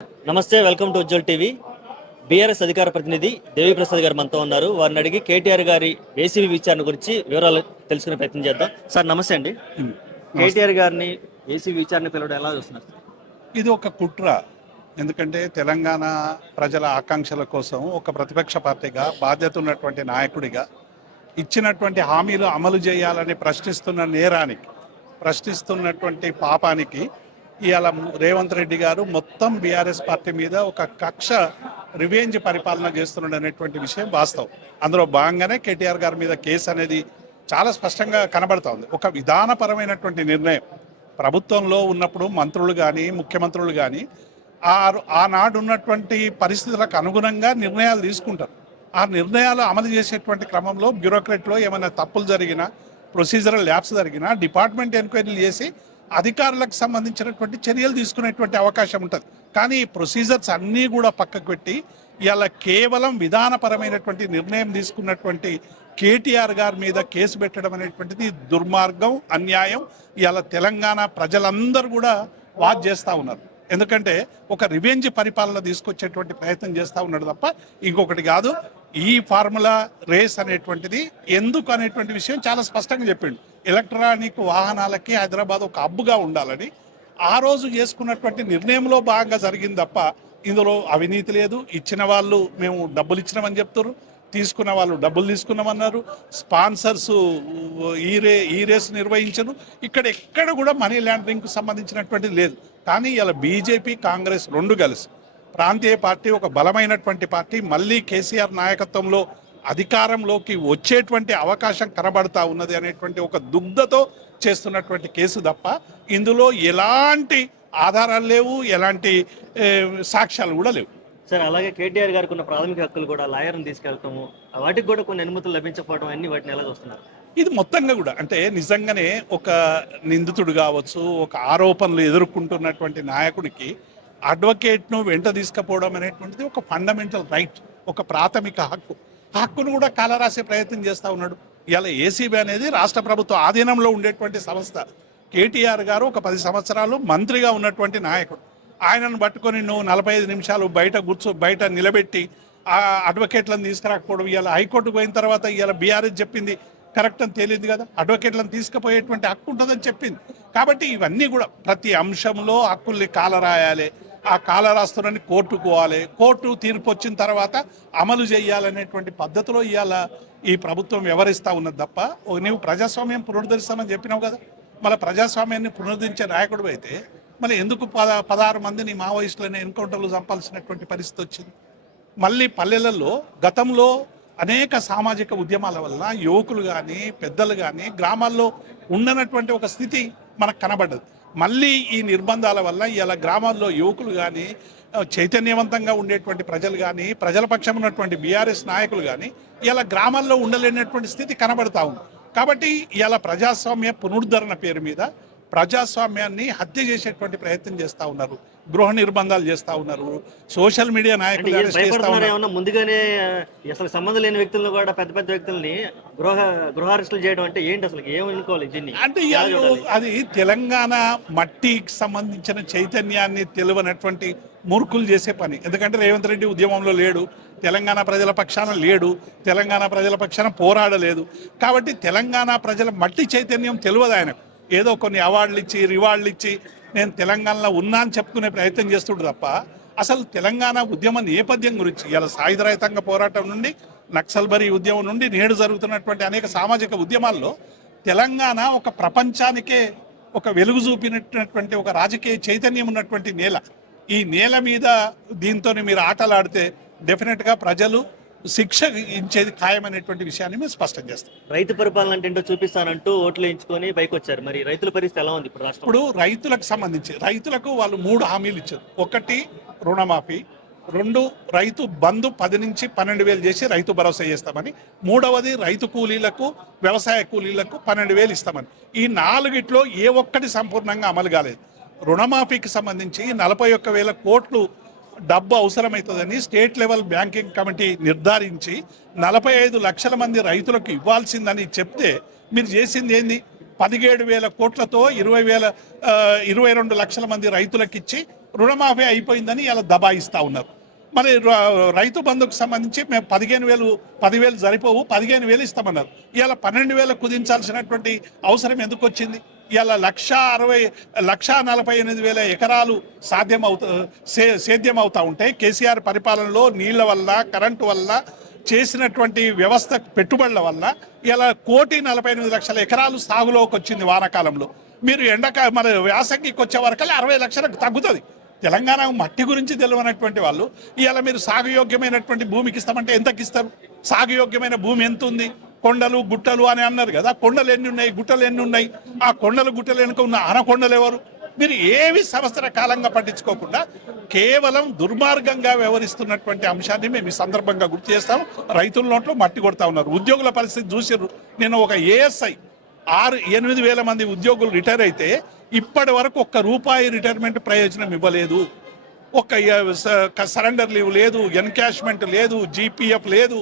నమస్తే, welcome to Ujjwal TV. BRS అధికార ప్రతినిధి దేవి ప్రసాద్ గారు మనతో ఉన్నారు. వారిని అడిగి కేటీఆర్ గారి ఏసీబీ విచారణ గురించి వివరాలు తెలుసుకునే ప్రయత్నం చేద్దాం. సార్ నమస్తే అండి. కేటీఆర్ గారిని ఏసీబీ విచారణ పిలవడం ఎలా చూస్తున్నారు? ఇది ఒక కుట్ర. ఎందుకంటే తెలంగాణ ప్రజల ఆకాంక్షల కోసం ఒక ప్రతిపక్ష పార్టీగా, బాధ్యత ఉన్నటువంటి నాయకుడిగా ఇచ్చినటువంటి హామీలు అమలు చేయాలని ప్రశ్నిస్తున్నటువంటి పాపానికి ఇవాళ రేవంత్ రెడ్డి గారు మొత్తం బీఆర్ఎస్ పార్టీ మీద ఒక కక్ష రివెంజ్ పరిపాలన చేస్తున్నాడు అనేటువంటి విషయం వాస్తవం. అందులో భాగంగానే కేటీఆర్ గారి మీద కేసు అనేది చాలా స్పష్టంగా కనబడతా ఉంది. ఒక విధానపరమైనటువంటి నిర్ణయం ప్రభుత్వంలో ఉన్నప్పుడు మంత్రులు కానీ ముఖ్యమంత్రులు కానీ ఆనాడు ఉన్నటువంటి పరిస్థితులకు అనుగుణంగా నిర్ణయాలు తీసుకుంటారు. ఆ నిర్ణయాలు అమలు చేసేటువంటి క్రమంలో బ్యూరోక్రట్లో ఏమైనా తప్పులు జరిగినా, ప్రొసీజరల్ ల్యాప్స్ జరిగినా డిపార్ట్మెంట్ ఎంక్వైరీలు చేసి అధికారులకు సంబంధించినటువంటి చర్యలు తీసుకునేటువంటి అవకాశం ఉంటుంది. కానీ ఈ ప్రొసీజర్స్ అన్నీ కూడా పక్కకు పెట్టి ఇవాళ కేవలం విధానపరమైనటువంటి నిర్ణయం తీసుకున్నటువంటి కేటీఆర్ గారి మీద కేసు పెట్టడం అనేటువంటిది దుర్మార్గం, అన్యాయం. ఇవాళ తెలంగాణ ప్రజలందరూ కూడా వాచ్ చేస్తూ ఉన్నారు. ఎందుకంటే ఒక రివెంజ్ పరిపాలన తీసుకొచ్చేటువంటి ప్రయత్నం చేస్తూ ఉన్నాడు తప్ప ఇంకొకటి కాదు. ఈ ఫార్ములా రేస్ అనేటువంటిది ఎందుకు అనేటువంటి విషయం చాలా స్పష్టంగా చెప్పిండు. ఎలక్ట్రానిక్ వాహనాలకి హైదరాబాద్ ఒక హబ్గా ఉండాలని ఆ రోజు చేసుకున్నటువంటి నిర్ణయంలో భాగంగా జరిగింది తప్ప ఇందులో అవినీతి లేదు. ఇచ్చిన వాళ్ళు మేము డబ్బులు ఇచ్చినామని చెప్తారు, తీసుకున్న వాళ్ళు డబ్బులు తీసుకున్నామన్నారు. స్పాన్సర్స్ ఈ రేస్ నిర్వహించను. ఎక్కడ కూడా మనీ లాండరింగ్కు సంబంధించినటువంటిది లేదు. కానీ ఇలా బీజేపీ కాంగ్రెస్ రెండు కలిసి ప్రాంతీయ పార్టీ, ఒక బలమైనటువంటి పార్టీ మళ్ళీ కేసీఆర్ నాయకత్వంలో అధికారంలోకి వచ్చేటువంటి అవకాశం కనబడతా ఉన్నది అనేటువంటి ఒక దుగ్ధతో చేస్తున్నటువంటి కేసు తప్ప ఇందులో ఎలాంటి ఆధారాలు లేవు, ఎలాంటి సాక్ష్యాలు కూడా లేవు. సార్, అలాగే కేటీఆర్ గారికి ఉన్న ప్రాథమిక హక్కులు కూడా లాయర్ని తీసుకెళ్తాము, వాటికి కూడా కొన్ని అనుమతులు లభించకపోవడం అన్ని వాటిని ఎలా చూస్తున్నారు? ఇది మొత్తంగా కూడా అంటే నిజంగానే ఒక నిందితుడు కావచ్చు, ఒక ఆరోపణలు ఎదుర్కొంటున్నటువంటి నాయకుడికి అడ్వకేట్ను వెంట తీసుకుపోవడం అనేటువంటిది ఒక ఫండమెంటల్ రైట్, ఒక ప్రాథమిక హక్కు. హక్కును కూడా కాలరాసే ప్రయత్నం చేస్తూ ఉన్నాడు. ఇలా ఏసీబీ అనేది రాష్ట్ర ప్రభుత్వ ఆధీనంలో ఉండేటువంటి సంస్థ. కేటీఆర్ గారు ఒక 10 సంవత్సరాలు మంత్రిగా ఉన్నటువంటి నాయకుడు. ఆయనను పట్టుకొని నువ్వు 45 నిమిషాలు బయట నిలబెట్టి ఆ అడ్వకేట్లను తీసుకురాకపోవడం, ఇవాళ హైకోర్టుకు పోయిన తర్వాత ఇవాళ బీఆర్ఎస్ చెప్పింది కరెక్ట్ అని తేలింది కదా, అడ్వకేట్లను తీసుకుపోయేటువంటి హక్కు ఉంటుందని చెప్పింది. కాబట్టి ఇవన్నీ కూడా ప్రతి అంశంలో హక్కుల్ని కాలరాయాలి. ఆ కాలరాస్తులని కోర్టుకు పోవాలి, కోర్టు తీర్పు వచ్చిన తర్వాత అమలు చేయాలనేటువంటి పద్ధతిలో ఇవాళ ఈ ప్రభుత్వం వ్యవహరిస్తూ ఉన్నది తప్ప నీవు ప్రజాస్వామ్యం పునరుద్ధరిస్తామని చెప్పినావు కదా, మళ్ళీ ప్రజాస్వామ్యాన్ని పునరుద్ధరించే నాయకుడు అయితే మళ్ళీ ఎందుకు 16 మందిని మావోయిస్టులని ఎన్కౌంటర్లు చంపాల్సినటువంటి పరిస్థితి వచ్చింది? మళ్ళీ పల్లెలలో గతంలో అనేక సామాజిక ఉద్యమాల వల్ల యువకులు కానీ పెద్దలు కానీ గ్రామాల్లో ఉండనటువంటి ఒక స్థితి మనకు కనబడ్డది. మళ్ళీ ఈ నిర్బంధాల వల్ల ఇలా గ్రామాల్లో యువకులు కానీ, చైతన్యవంతంగా ఉండేటువంటి ప్రజలు కానీ, ప్రజల పక్షం ఉన్నటువంటి బీఆర్ఎస్ నాయకులు కానీ ఇలా గ్రామాల్లో ఉండలేనటువంటి స్థితి కనబడతా ఉంది. కాబట్టి ఇలా ప్రజాస్వామ్య పునరుద్ధరణ పేరు మీద ప్రజాస్వామ్యాన్ని హత్య చేసేటువంటి ప్రయత్నం చేస్తూ ఉన్నారు. గృహ నిర్బంధాలు చేస్తూ ఉన్నారు. సోషల్ మీడియా నాయకులు ముందుగానే అసలు సంబంధం లేని వ్యక్తులను కూడా పెద్ద పెద్ద వ్యక్తుల్ని గృహ అరెస్టులు చేయడం అంటే ఏంటి? అసలు ఏమనుకోవాలి దీన్ని? అంటే అది తెలంగాణ మట్టికి సంబంధించిన చైతన్యాన్ని తెలియనటువంటి మూర్ఖులు చేసే పని. ఎందుకంటే రేవంత్ రెడ్డి ఉద్యమంలో లేడు, తెలంగాణ ప్రజల పక్షాన లేడు, తెలంగాణ ప్రజల పక్షాన పోరాడలేదు. కాబట్టి తెలంగాణ ప్రజల మట్టి చైతన్యం తెలియదు ఆయనకు. ఏదో కొన్ని అవార్డులు ఇచ్చి రివార్డులు ఇచ్చి నేను తెలంగాణలో ఉన్నా అని చెప్పుకునే ప్రయత్నం చేస్తుడు తప్ప అసలు తెలంగాణ ఉద్యమ నేపథ్యం గురించి ఇలా సాయుధ రైతాంగ పోరాటం నుండి నక్సల్బరీ ఉద్యమం నుండి నేడు జరుగుతున్నటువంటి అనేక సామాజిక ఉద్యమాల్లో తెలంగాణ ఒక ప్రపంచానికే ఒక వెలుగు చూపినటువంటి ఒక రాజకీయ చైతన్యం ఉన్నటువంటి నేల. ఈ నేల మీద దీంతో మీరు ఆటలాడితే డెఫినెట్గా ప్రజలు శిక్ష ఇచ్చేది ఖాయమనేటువంటి విషయాన్ని మేము స్పష్టం చేస్తాం. రైతు పరిపాలన అంటే ఏంటో చూపిస్తానంటూ ఓట్లు ఎంచుకొని పైకి వచ్చారు. మరి రైతుల పరిస్థితి ఎలా ఉంది ఇప్పుడు రైతులకు సంబంధించి రైతులకు వాళ్ళు 3 హామీలు ఇచ్చారు. 1 రుణమాఫీ, 2 రైతు బంధు 10 నుంచి 12,000 చేసి రైతు భరోసా చేస్తామని, 3వది రైతు కూలీలకు వ్యవసాయ కూలీలకు 12,000 ఇస్తామని. ఈ 4గిట్లో ఏ ఒక్కటి సంపూర్ణంగా అమలు కాలేదు. రుణమాఫీకి సంబంధించి 41,000 కోట్లు డబ్బు అవసరమవుతుందని స్టేట్ లెవెల్ బ్యాంకింగ్ కమిటీ నిర్ధారించి 45 లక్షల మంది రైతులకు ఇవ్వాల్సిందని చెప్తే మీరు చేసింది ఏంది? 17,000 కోట్లతో 22 లక్షల మంది రైతులకు ఇచ్చి రుణమాఫీ అయిపోయిందని ఇలా దబాయిస్తూ ఉన్నారు. మరి రైతు బంధుకు సంబంధించి మేము 10,000 సరిపోవు, 15,000 ఇస్తామన్నారు. ఇవాళ 12,000 కుదించాల్సినటువంటి అవసరం ఎందుకు వచ్చింది? ఇవాళ 1,48,000 ఎకరాలు సేద్యం అవుతా ఉంటే కేసీఆర్ పరిపాలనలో నీళ్ల వల్ల, కరెంటు వల్ల, చేసినటువంటి వ్యవస్థ పెట్టుబడుల వల్ల ఇలా 1,48,00,000 ఎకరాలు సాగులోకి వచ్చింది వానాకాలంలో. మీరు మన వ్యాసంగికి వచ్చే వరకల్లా 60 లక్షలకు తగ్గుతుంది. తెలంగాణ మట్టి గురించి తెలియనటువంటి వాళ్ళు ఇవాళ మీరు సాగుయోగ్యమైనటువంటి భూమికి ఇస్తామంటే ఎంతకి ఇస్తారు? సాగుయోగ్యమైన భూమి ఎంత ఉంది? కొండలు గుట్టలు అని అన్నారు కదా, కొండలు ఎన్ని ఉన్నాయి, గుట్టలు ఎన్ని ఉన్నాయి? ఆ కొండలు గుట్టలు వెనుక ఉన్న ఆనకొండలు ఎవరు? మీరు ఏవి సంవత్సర కాలంగా పట్టించుకోకుండా కేవలం దుర్మార్గంగా వ్యవహరిస్తున్నటువంటి అంశాన్ని మేము ఈ సందర్భంగా గుర్తు చేస్తాం. రైతుల నోట్లో మట్టి కొడతా ఉన్నారు. ఉద్యోగుల పరిస్థితి చూసారు. నేను ఒక ఏఎస్ఐ 6-8 మంది ఉద్యోగులు రిటైర్ అయితే ఇప్పటి వరకు ₹1 రిటైర్మెంట్ ప్రయోజనం ఇవ్వలేదు. సరెండర్ లీవ్ లేదు, ఎన్కాష్మెంట్ లేదు, జీపీఎఫ్ లేదు,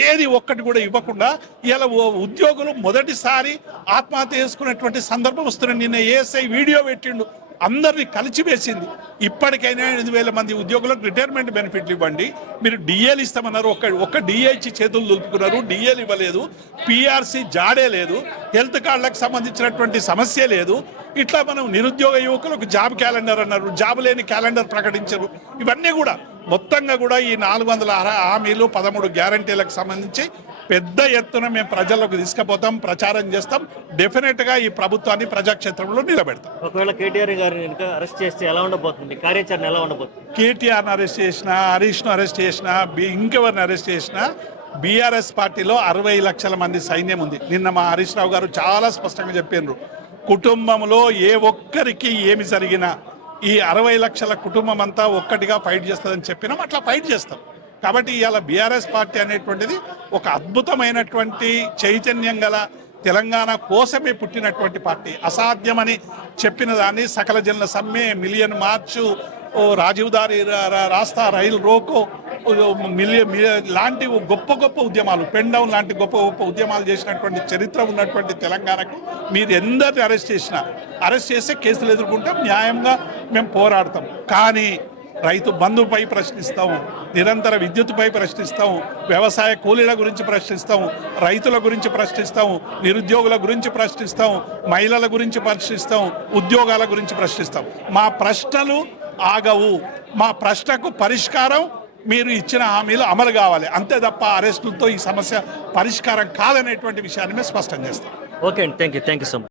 ఏది ఒక్కటి కూడా ఇవ్వకుండా ఇలా ఉద్యోగులు మొదటిసారి ఆత్మహత్య చేసుకున్నటువంటి సందర్భం వస్తుంది. నిన్న ఏఎస్ఐ వీడియో పెట్టిండు, అందరినీ కలిసివేసింది. ఇప్పటికైనా 8,000 మంది ఉద్యోగులకు రిటైర్మెంట్ బెనిఫిట్లు ఇవ్వండి. మీరు డిఏలు ఇస్తామన్నారు, ఒక్క డిఏ ఇచ్చి చేతులు దులుపుకున్నారు, డిఏలు ఇవ్వలేదు. పిఆర్సీ జాడే లేదు, హెల్త్ కార్డులకు సంబంధించినటువంటి సమస్య లేదు. ఇట్లా మనం నిరుద్యోగ యువకులకు జాబ్ క్యాలెండర్ అన్నారు, జాబ్ లేని క్యాలెండర్ ప్రకటించరు. ఇవన్నీ కూడా మొత్తంగా కూడా ఈ 400 హామీలు, 13 గ్యారంటీలకు సంబంధించి పెద్ద ఎత్తున మేము ప్రజల్లోకి తీసుకుపోతాం, ప్రచారం చేస్తాం. డెఫినెట్గా ఈ ప్రభుత్వాన్ని ప్రజాక్షేత్రంలో నిలబెడతాం. ఒకవేళ కేటీఆర్ గారిని కనుక అరెస్ట్ చేస్తే ఎలా ఉండబోతుంది? కార్యాచరణ ఎలా ఉండబోతుంది? కేటీఆర్ని అరెస్ట్ చేసినా, హరీష్ను అరెస్ట్ చేసినా, ఇంకెవరిని అరెస్ట్ చేసినా బీఆర్ఎస్ పార్టీలో 60 లక్షల మంది సైన్యం ఉంది. నిన్న మా హరీష్ రావు గారు చాలా స్పష్టంగా చెప్పినారు, కుటుంబంలో ఏ ఒక్కరికి ఏమి జరిగినా ఈ 60 లక్షల కుటుంబం అంతా ఒక్కటిగా ఫైట్ చేస్తుందని చెప్పినాం. అట్లా ఫైట్ చేస్తాం. కాబట్టి ఇవాళ బీఆర్ఎస్ పార్టీ అనేటువంటిది ఒక అద్భుతమైనటువంటి చైతన్యం గల తెలంగాణ కోసమే పుట్టినటువంటి పార్టీ. అసాధ్యమని చెప్పిన దాన్ని సకల జనుల సమ్మె, మిలియన్ మార్చు, రాజీవ్దారి రాస్తా, రైలు రోకో లాంటి గొప్ప ఉద్యమాలు, పెన్ డౌన్ లాంటి గొప్ప ఉద్యమాలు చేసినటువంటి చరిత్ర ఉన్నటువంటి తెలంగాణకు మీరు ఎందరిని అరెస్ట్ చేస్తే కేసులు ఎదుర్కొంటాం, న్యాయంగా మేము పోరాడతాం. కానీ రైతు బంధుపై ప్రశ్నిస్తాం, నిరంతర విద్యుత్పై ప్రశ్నిస్తాం, వ్యవసాయ కూలీల గురించి ప్రశ్నిస్తాం, రైతుల గురించి ప్రశ్నిస్తాం, నిరుద్యోగుల గురించి ప్రశ్నిస్తాం, మహిళల గురించి ప్రశ్నిస్తాం, ఉద్యోగాల గురించి ప్రశ్నిస్తాం. మా ప్రశ్నలు ఆగవు. మా ప్రశ్నకు పరిష్కారం మీరు ఇచ్చిన హామీలు అమలు కావాలి, అంతే తప్ప అరెస్టులతో ఈ సమస్య పరిష్కారం కాదనేటువంటి విషయాన్ని మేము స్పష్టం చేస్తాం. ఓకే అండి, థ్యాంక్ యూ సో మచ్.